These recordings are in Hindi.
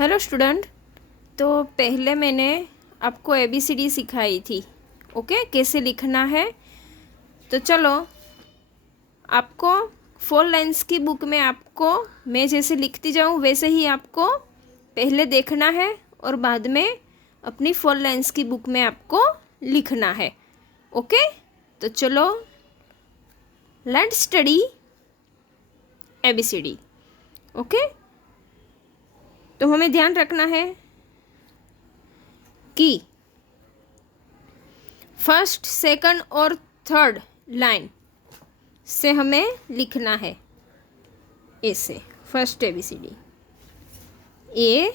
Hello student. तो पहले मैंने आपको ABCD सिखाई थी, ओके, कैसे लिखना है। तो चलो, आपको 4 लाइन्स की बुक में आपको मैं जैसे लिखती जाऊँ वैसे ही आपको पहले देखना है और बाद में अपनी 4 लाइन्स की बुक में आपको लिखना है, ओके। तो चलो, लेट्स स्टडी ABCD, ओके। तो हमें ध्यान रखना है कि फर्स्ट, सेकंड और थर्ड लाइन से हमें लिखना है ऐसे। First ABCD, A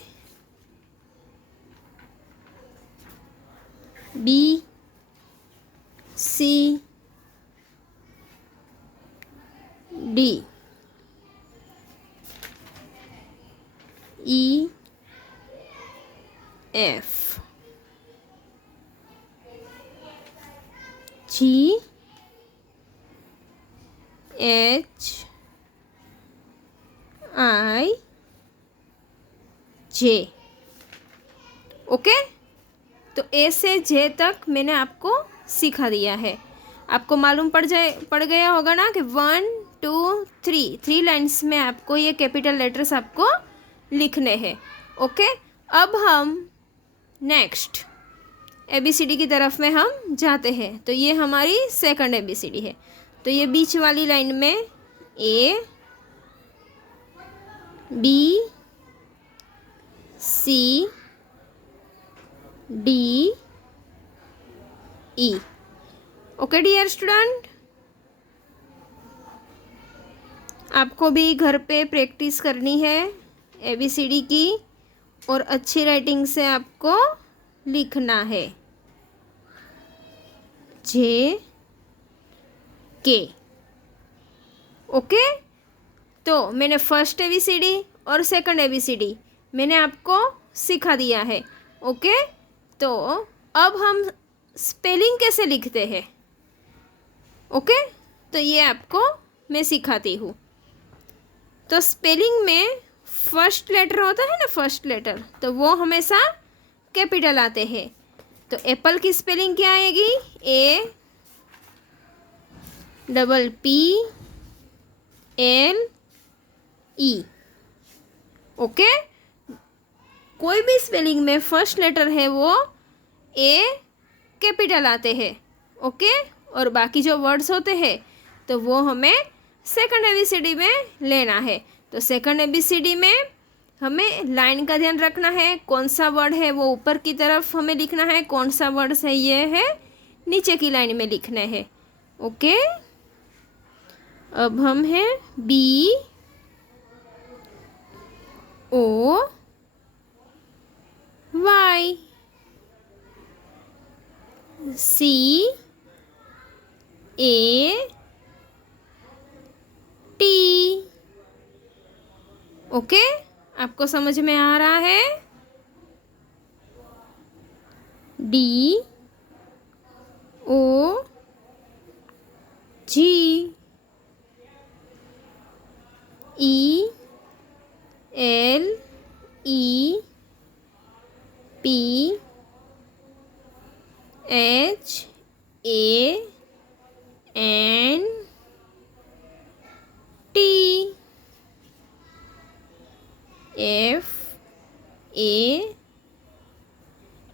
B C D E F G H I J, okay. तो ए से जे तक मैंने आपको सिखा दिया है। आपको मालूम पड़ गया होगा ना कि 1 2 3 लाइन्स में आपको ये कैपिटल लेटर्स आपको लिखने हैं, ओके। अब हम नेक्स्ट ABCD की तरफ में हम जाते हैं। तो ये हमारी सेकंड ABCD है। तो ये बीच वाली लाइन में A B C D E, okay dear student. आपको भी घर पे प्रैक्टिस करनी है ABCD की और अच्छी राइटिंग से आपको लिखना है J K, ओके। तो मैंने फर्स्ट ABCD और सेकंड ABCD मैंने आपको सिखा दिया है, ओके। तो अब हम स्पेलिंग कैसे लिखते हैं, ओके। तो ये आपको मैं सिखाती हूँ। तो स्पेलिंग में फर्स्ट लेटर होता है ना, फर्स्ट लेटर, तो वो हमेशा कैपिटल आते हैं। तो एप्पल की स्पेलिंग क्या आएगी? APPLE, okay. कोई भी स्पेलिंग में फर्स्ट लेटर है वो ए कैपिटल आते हैं, ओके। और बाकी जो वर्ड्स होते हैं तो वो हमें सेकंड ABCD में लेना है। तो सेकंड ABCD में हमें लाइन का ध्यान रखना है। कौन सा वर्ड है वो ऊपर की तरफ हमें लिखना है, कौन सा वर्ड है ये है नीचे की लाइन में लिखने हैं, ओके। अब हम हैं BOCC, ओके। आपको समझ में आ रहा है? DOGELED,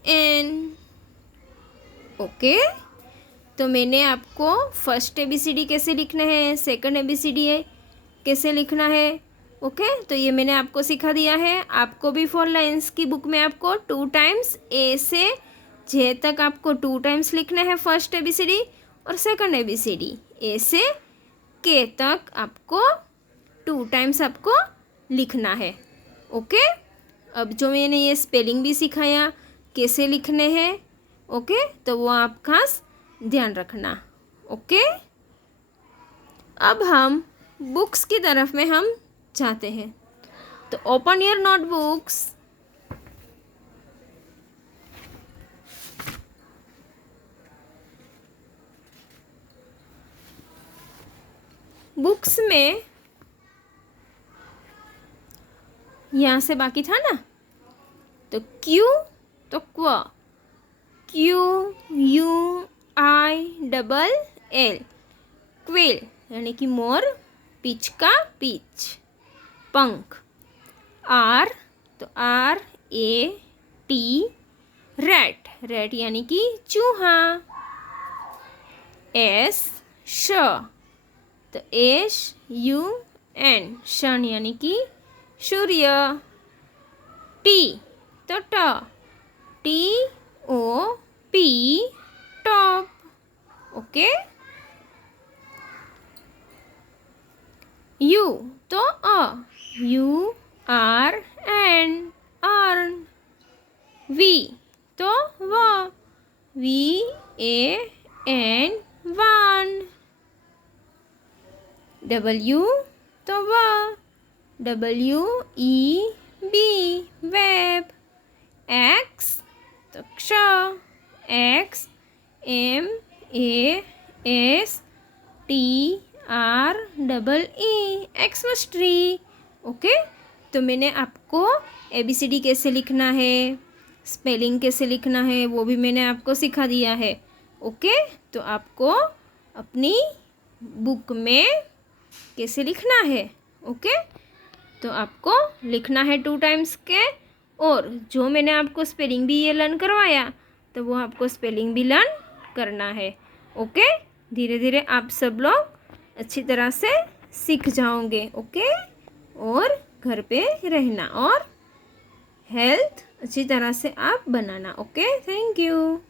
FAN, okay. तो मैंने आपको फर्स्ट ABCD कैसे लिखना है, सेकंड ABCD है कैसे लिखना है, ओके। तो ये मैंने आपको सिखा दिया है। आपको भी 4 लाइन्स की बुक में आपको 2 टाइम्स A से J तक आपको 2 टाइम्स लिखना है फर्स्ट ABCD, और सेकंड ABCD A से K तक आपको 2 टाइम्स आपको लिखना है, ओके। अब जो मैंने ये स्पेलिंग भी सिखाया कैसे लिखने हैं, ओके, तो वो आप खास ध्यान रखना, ओके। अब हम बुक्स की तरफ में हम जाते हैं। तो ओपन योर नोटबुक्स। बुक्स में यहाँ से बाकी था ना, तो क्यू तो क्व, QUILL, क्विल यानी कि मोर, पीच का पीच, पंख। R तो RAT, रैट, रैट यानी कि चूहा। S श तो SUN, शन यानी कि सूर्य। T तो TOP, टॉप। ओके। U तो URN, अर्न। V तो VAN, वान। W तो WEB, वेब। X तो XMASTREE, एक्समस ट्री। ओके। तो मैंने आपको ABCD कैसे लिखना है, स्पेलिंग कैसे लिखना है, वो भी मैंने आपको सिखा दिया है। ओके। तो आपको अपनी बुक में कैसे लिखना है। ओके। तो आपको लिखना है 2 टाइम्स के, और जो मैंने आपको स्पेलिंग भी ये लर्न करवाया तो वो आपको स्पेलिंग भी लर्न करना है। ओके। धीरे धीरे आप सब लोग अच्छी तरह से सीख जाओगे। ओके। और घर पे रहना और हेल्थ अच्छी तरह से आप बनाना। ओके। Thank you.